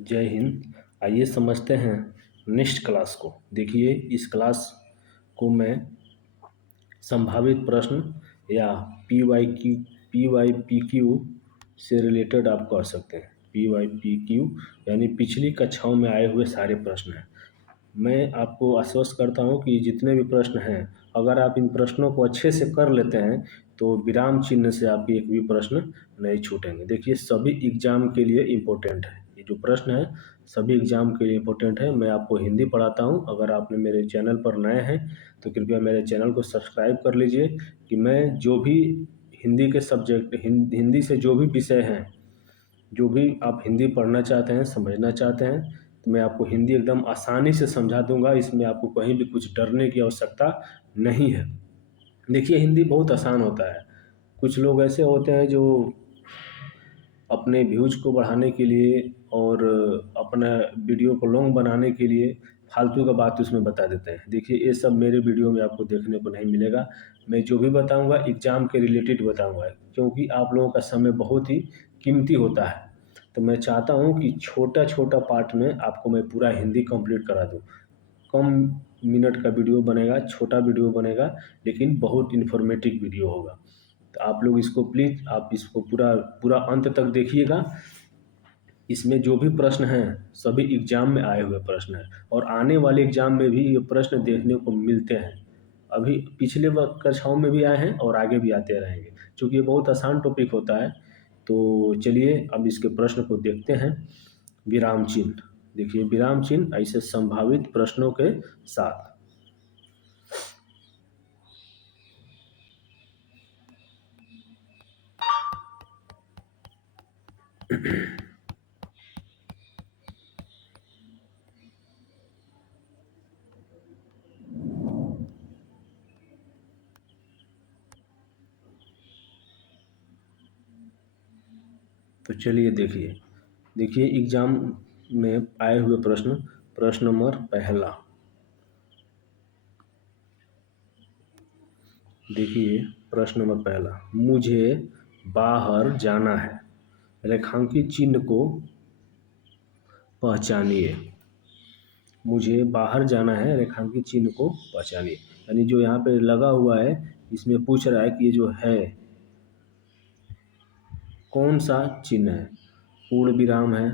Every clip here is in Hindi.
जय हिंद। आइए समझते हैं नेक्स्ट क्लास को। देखिए, इस क्लास को मैं संभावित प्रश्न या पी वाई पी क्यू से रिलेटेड आप कह सकते हैं। पी वाई पी क्यू यानी पिछली कक्षाओं में आए हुए सारे प्रश्न हैं। मैं आपको आश्वस्त करता हूं कि जितने भी प्रश्न हैं, अगर आप इन प्रश्नों को अच्छे से कर लेते हैं तो विराम चिन्ह से आपके एक भी प्रश्न नहीं छूटेंगे। देखिए, सभी एग्जाम के लिए इम्पोर्टेंट है। ये जो प्रश्न है सभी एग्जाम के लिए इम्पोर्टेंट है। मैं आपको हिंदी पढ़ाता हूं। अगर आपने मेरे चैनल पर नए हैं तो कृपया मेरे चैनल को सब्सक्राइब कर लीजिए कि मैं जो भी हिंदी के सब्जेक्ट हिंदी से जो भी विषय हैं, जो भी आप हिंदी पढ़ना चाहते हैं, समझना चाहते हैं, तो मैं आपको हिंदी एकदम आसानी से समझा दूंगा। इसमें आपको कहीं भी कुछ डरने की आवश्यकता नहीं है। देखिए, हिंदी बहुत आसान होता है। कुछ लोग ऐसे होते हैं जो अपने व्यूज को बढ़ाने के लिए और अपना वीडियो को लॉन्ग बनाने के लिए फालतू का बात उसमें बता देते हैं। देखिए, ये सब मेरे वीडियो में आपको देखने को नहीं मिलेगा। मैं जो भी बताऊंगा एग्जाम के रिलेटेड बताऊंगा, क्योंकि आप लोगों का समय बहुत ही कीमती होता है। तो मैं चाहता हूं कि छोटा छोटा पार्ट में आपको मैं पूरा हिंदी कंप्लीट करा दूं। कम मिनट का वीडियो बनेगा, छोटा वीडियो बनेगा, लेकिन बहुत इन्फॉर्मेटिव वीडियो होगा। तो आप लोग इसको प्लीज़ आप इसको पूरा पूरा अंत तक देखिएगा। इसमें जो भी प्रश्न हैं सभी एग्जाम में आए हुए प्रश्न हैं और आने वाले एग्जाम में भी ये प्रश्न देखने को मिलते हैं। अभी पिछले कक्षाओं में भी आए हैं और आगे भी आते रहेंगे, क्योंकि ये बहुत आसान टॉपिक होता है। तो चलिए अब इसके प्रश्न को देखते हैं। विराम चिन्ह। देखिए, विराम चिन्ह ऐसे संभावित प्रश्नों के साथ। तो चलिए देखिए। देखिए, एग्जाम में आए हुए प्रश्न। प्रश्न नंबर पहला। देखिए, प्रश्न नंबर पहला, मुझे बाहर जाना है, रेखांकित चिन्ह को पहचानिए। मुझे बाहर जाना है, रेखांकित चिन्ह को पहचानिए। यानी जो यहाँ पे लगा हुआ है इसमें पूछ रहा है कि ये जो है कौन सा चिन्ह है। पूर्ण विराम है,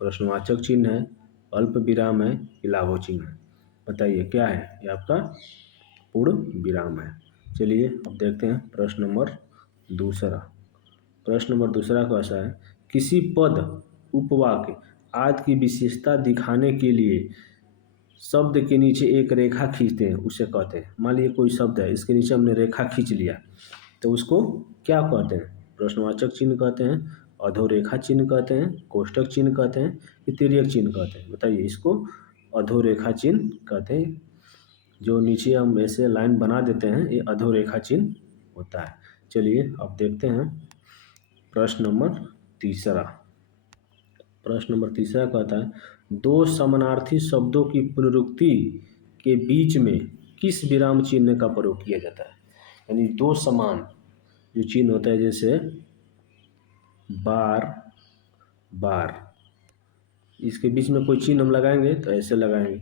प्रश्नवाचक चिन्ह है, अल्प विराम है, इलाहो चिन्ह है। बताइए क्या है। ये आपका पूर्ण विराम है। चलिए अब देखते हैं प्रश्न नंबर दूसरा। प्रश्न नंबर दूसरा कैसा है। किसी पद, उपवाक्य आदि की विशेषता दिखाने के लिए शब्द के नीचे एक रेखा खींचते हैं, उसे कहते हैं। मान लीजिए कोई शब्द है, इसके नीचे हमने रेखा खींच लिया, तो उसको क्या कहते हैं। प्रश्नवाचक चिन्ह कहते हैं, अधोरेखा चिन्ह कहते हैं, कोष्टक चिन्ह कहते हैं, कि तिर्यक चिन्ह कहते हैं। बताइए, इसको अधोरेखा चिन्ह कहते हैं। जो नीचे हम ऐसे लाइन बना देते हैं ये अधोरेखा चिन्ह होता है। चलिए अब देखते हैं प्रश्न नंबर तीसरा। प्रश्न नंबर तीसरा कहता है, दो समानार्थी शब्दों की पुनरुक्ति के बीच में किस विराम चिन्ह का प्रयोग किया जाता है। यानी दो समान जो चिन्ह होता है, जैसे बार बार, इसके बीच में कोई चिन्ह हम लगाएंगे तो ऐसे लगाएंगे।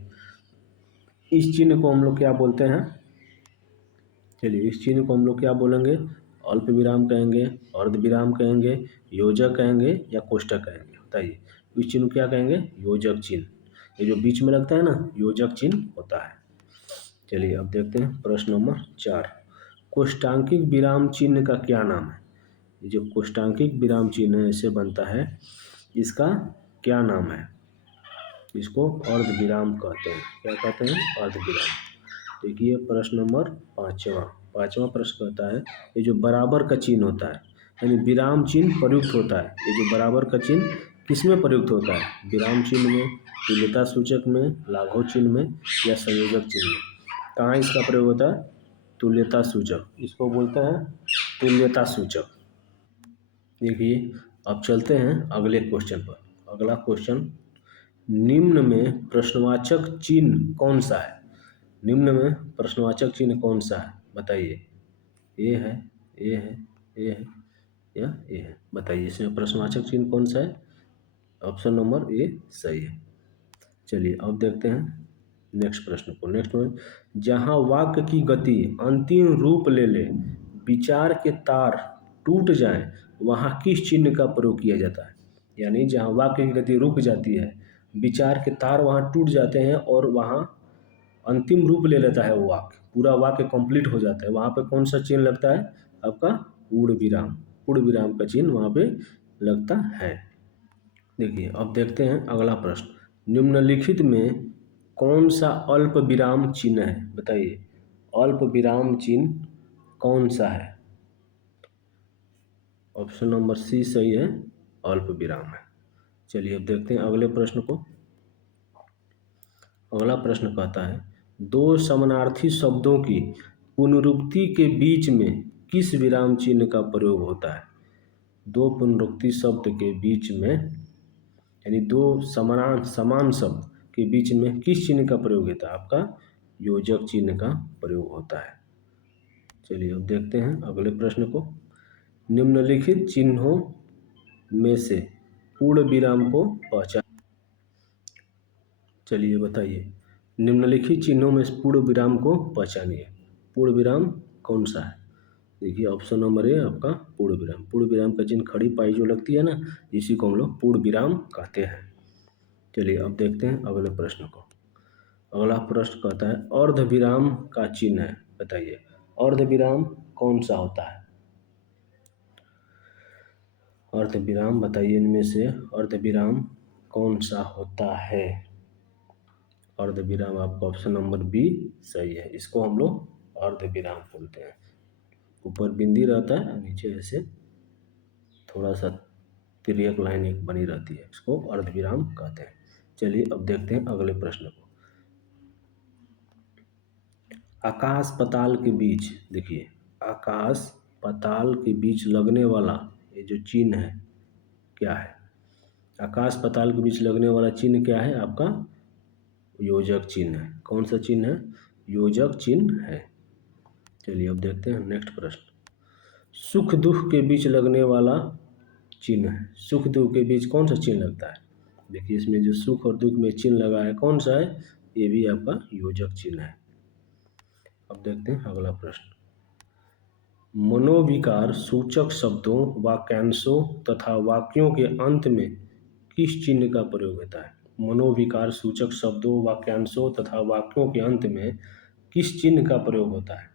इस चिन्ह को हम लोग क्या बोलते हैं। चलिए, इस चिन्ह को हम लोग क्या बोलेंगे। अल्प विराम कहेंगे, अर्ध विराम कहेंगे, योजक कहेंगे या कोष्टक कहेंगे। बताइए, इस चिन्ह को क्या कहेंगे। योजक चिन्ह। ये जो बीच में लगता है ना, योजक चिन्ह होता है। चलिए अब देखते हैं प्रश्न नंबर 4। कोष्टांकिक विराम चिन्ह का क्या नाम है। ये जो कोष्टांकिक विराम चिन्ह ऐसे बनता है, इसका क्या नाम है। इसको अर्ध विराम कहते हैं। क्या कहते हैं। अर्ध विराम। देखिए प्रश्न नंबर पाँचवा प्रश्न कहता है, ये जो बराबर का चिन्ह होता है, यानी विराम चिन्ह प्रयुक्त होता है। ये जो बराबर का चिन्ह किस में प्रयुक्त होता है। विराम चिन्ह में, तुल्यता सूचक में, लाघव चिन्ह में या संयोजक चिन्ह में। कहाँ इसका प्रयोग होता है। तुल्यता सूचक, इसको बोलते हैं तुल्यता सूचक। देखिए अब चलते हैं अगले क्वेश्चन पर। अगला क्वेश्चन, निम्न में प्रश्नवाचक चिन्ह कौन सा है। निम्न में प्रश्नवाचक चिन्ह कौन सा है। बताइए, ये है, ये है, ये है या ये है। बताइए इसमें प्रश्नवाचक चिन्ह कौन सा है। ऑप्शन नंबर ए सही है। चलिए अब देखते हैं नेक्स्ट प्रश्न को। नेक्स्ट प्रश्न, जहाँ वाक्य की गति अंतिम रूप ले ले, विचार के तार टूट जाएं, वहाँ किस चिन्ह का प्रयोग किया जाता है? यानी जहाँ वाक्य की गति रुक जाती है, विचार के तार वहाँ टूट जाते हैं और वहाँ अंतिम रूप ले लेता है वो वाक्य, पूरा वाक्य कंप्लीट हो जाता है, वहाँ पे कौन सा चिन्ह लगता है? आपका पूर्ण विराम। पूर्ण विराम का चिन्ह वहाँ पे लगता है। देखिए अब देखते हैं अगला प्रश्न, निम्नलिखित में कौन सा अल्प विराम चिन्ह है? बताइए, अल्प विराम चिन्ह कौन सा है? ऑप्शन नंबर सी सही है, अल्प विराम है। चलिए अब देखते हैं अगले प्रश्न को। अगला प्रश्न कहता है, दो समानार्थी शब्दों की पुनरुक्ति के बीच में किस विराम चिन्ह का प्रयोग होता है? दो पुनरुक्ति शब्द के बीच में, यानी दो समान शब्द के बीच में किस चिन्ह का प्रयोग होता है? आपका योजक चिन्ह का प्रयोग होता है। चलिए अब देखते हैं अगले प्रश्न को। निम्नलिखित चिन्हों में से पूर्ण विराम को पहचान। चलिए बताइए, निम्नलिखित चिन्हों में से पूर्ण विराम को पहचानिए। पूर्ण विराम कौन सा है? देखिए ऑप्शन नंबर ए आपका पूर्ण विराम। पूर्ण विराम का चिन्ह खड़ी पाई जो लगती है ना, इसी को हम लोग पूर्ण विराम कहते हैं। चलिए अब देखते हैं अगले प्रश्न को। अगला प्रश्न कहता है, अर्ध विराम का चिन्ह है, बताइए अर्ध विराम कौन सा होता है? अर्ध विराम बताइए, इनमें से अर्ध विराम कौन सा होता है? अर्ध विराम आपका ऑप्शन नंबर बी सही है, इसको हम लोग अर्ध विराम बोलते हैं। ऊपर बिंदी रहता है, नीचे ऐसे थोड़ा सा तिर्यक लाइन एक बनी रहती है, इसको अर्ध विराम कहते हैं। चलिए अब देखते हैं अगले प्रश्न को। आकाश पाताल के बीच, देखिए आकाश पाताल के बीच लगने वाला ये जो चिन्ह है क्या है? आकाश पाताल के बीच लगने वाला चिन्ह क्या है? आपका योजक चिन्ह है। कौन सा चिन्ह है? योजक चिन्ह है। चलिए अब देखते हैं नेक्स्ट प्रश्न, सुख दुख के बीच लगने वाला चिन्ह है। सुख दुख के बीच कौन सा चिन्ह लगता है? देखिए इसमें जो सुख और दुख में चिन्ह लगा है कौन सा है? ये भी आपका योजक चिन्ह है। अब देखते हैं अगला प्रश्न, मनोविकार सूचक शब्दों, वाक्यांशों तथा वाक्यों के अंत में किस चिन्ह का प्रयोग होता है? मनोविकार सूचक शब्दों, वाक्यांशों तथा वाक्यों के अंत में किस चिन्ह का प्रयोग होता है?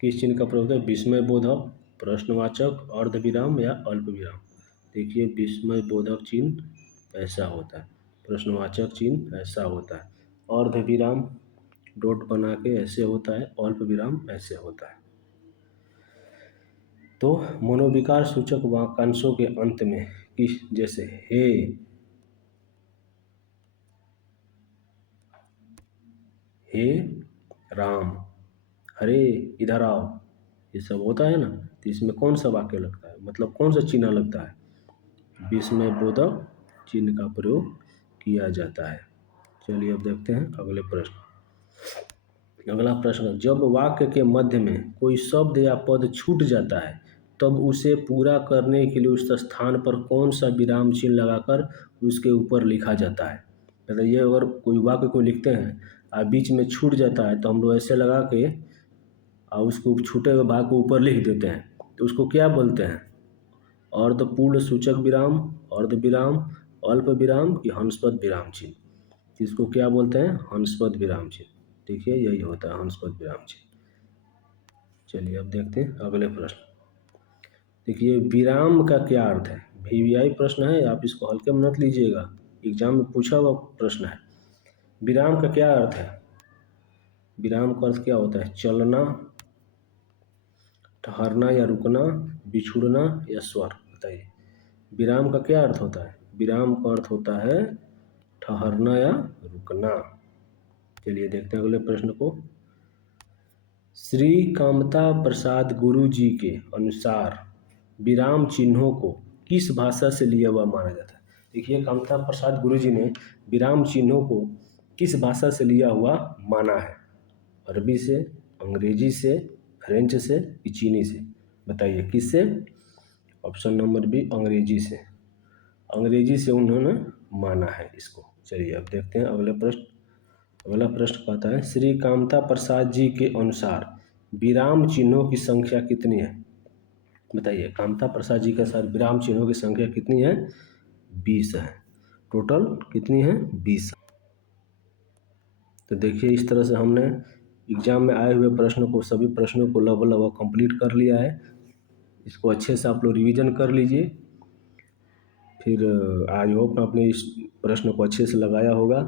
किस चिन्ह का प्रयोग होता है? विस्मय बोधक, प्रश्नवाचक, अर्धविराम या अल्प विराम? देखिए विस्मय बोधक चिन्ह ऐसा होता है, प्रश्नवाचक चिन्ह ऐसा होता है, अर्धविराम डॉट बना के ऐसे होता है, अल्प विराम ऐसे होता है। तो मनोविकार सूचक वाक्यांशों के अंत में किस, जैसे हे राम, अरे इधर आओ, ये सब होता है ना, तो इसमें कौन सा वाक्य लगता है, मतलब कौन सा चिन्ह लगता है? विस्मय बोधक चिन्ह का प्रयोग किया जाता है। चलिए अब देखते हैं अगले प्रश्न। अगला प्रश्न, जब वाक्य के मध्य में कोई शब्द या पद छूट जाता है तब उसे पूरा करने के लिए उस स्थान पर कौन सा विराम चिन्ह लगाकर उसके ऊपर लिखा जाता है? बताइए, अगर कोई वाक्य को लिखते हैं और बीच में छूट जाता है तो हम लोग ऐसे लगा के और उसको छूटे हुए भाग को ऊपर लिख देते हैं, तो उसको क्या बोलते हैं? अर्धपूर्ण सूचक विराम, अर्ध विराम, अल्प विराम कि हंसपद विराम चिन्ह? इसको क्या बोलते हैं? हंसपद विराम चिन्ह। देखिए यही होता है हंसपद विराम चिन्ह। चलिए अब देखते हैं अगले प्रश्न। देखिए विराम का क्या अर्थ है? वीवीआई प्रश्न है, आप इसको हल्के में मत लीजिएगा, एग्जाम में पूछा हुआ प्रश्न है। विराम का क्या अर्थ है? विराम का अर्थ क्या होता है? चलना, ठहरना या रुकना, बिछुड़ना या स्वर? बताइए विराम का क्या अर्थ होता है? विराम का अर्थ होता है ठहरना या रुकना। चलिए देखते हैं अगले प्रश्न को। श्री कामता प्रसाद गुरु जी के अनुसार विराम चिन्हों को किस भाषा से लिया हुआ माना जाता है? देखिए कामता प्रसाद गुरु जी ने विराम चिन्हों को किस भाषा से लिया हुआ माना है? अरबी से, अंग्रेजी से, फ्रेंच से कि चीनी से? बताइए किससे? ऑप्शन नंबर बी अंग्रेजी से। अंग्रेजी से उन्होंने माना है इसको। चलिए अब देखते हैं अगले प्रश्न। अगला प्रश्न कहता है, श्री कामता प्रसाद जी के अनुसार विराम चिन्हों की संख्या कितनी है? बताइए, कामता प्रसाद जी के अनुसार विराम चिन्हों की संख्या कितनी है? 20 है। टोटल कितनी है? 20। तो देखिए इस तरह से हमने एग्जाम में आए हुए प्रश्नों को, सभी प्रश्नों को लगभग कंप्लीट कर लिया है। इसको अच्छे से आप लोग रिवीजन कर लीजिए। फिर आई होप अपने इस प्रश्न को अच्छे से लगाया होगा।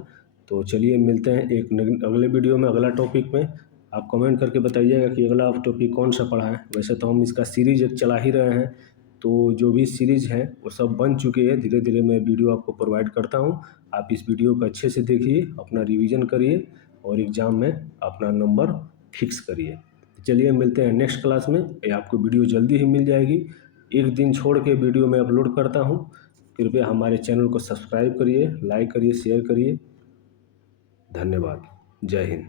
तो चलिए मिलते हैं एक अगले वीडियो में, अगला टॉपिक में। आप कमेंट करके बताइएगा कि अगला टॉपिक कौन सा पढ़ा है। वैसे तो हम इसका सीरीज एक चला ही रहे हैं, तो जो भी सीरीज है वो सब बन चुके हैं। धीरे धीरे मैं वीडियो आपको प्रोवाइड करता हूँ। आप इस वीडियो को अच्छे से देखिए, अपना रिवीजन करिए और एग्ज़ाम में अपना नंबर फिक्स करिए। चलिए मिलते हैं नेक्स्ट क्लास में। ये आपको वीडियो जल्दी ही मिल जाएगी। एक दिन छोड़ के वीडियो मैं अपलोड करता हूँ। कृपया हमारे चैनल को सब्सक्राइब करिए, लाइक करिए, शेयर करिए। धन्यवाद। जय हिंद।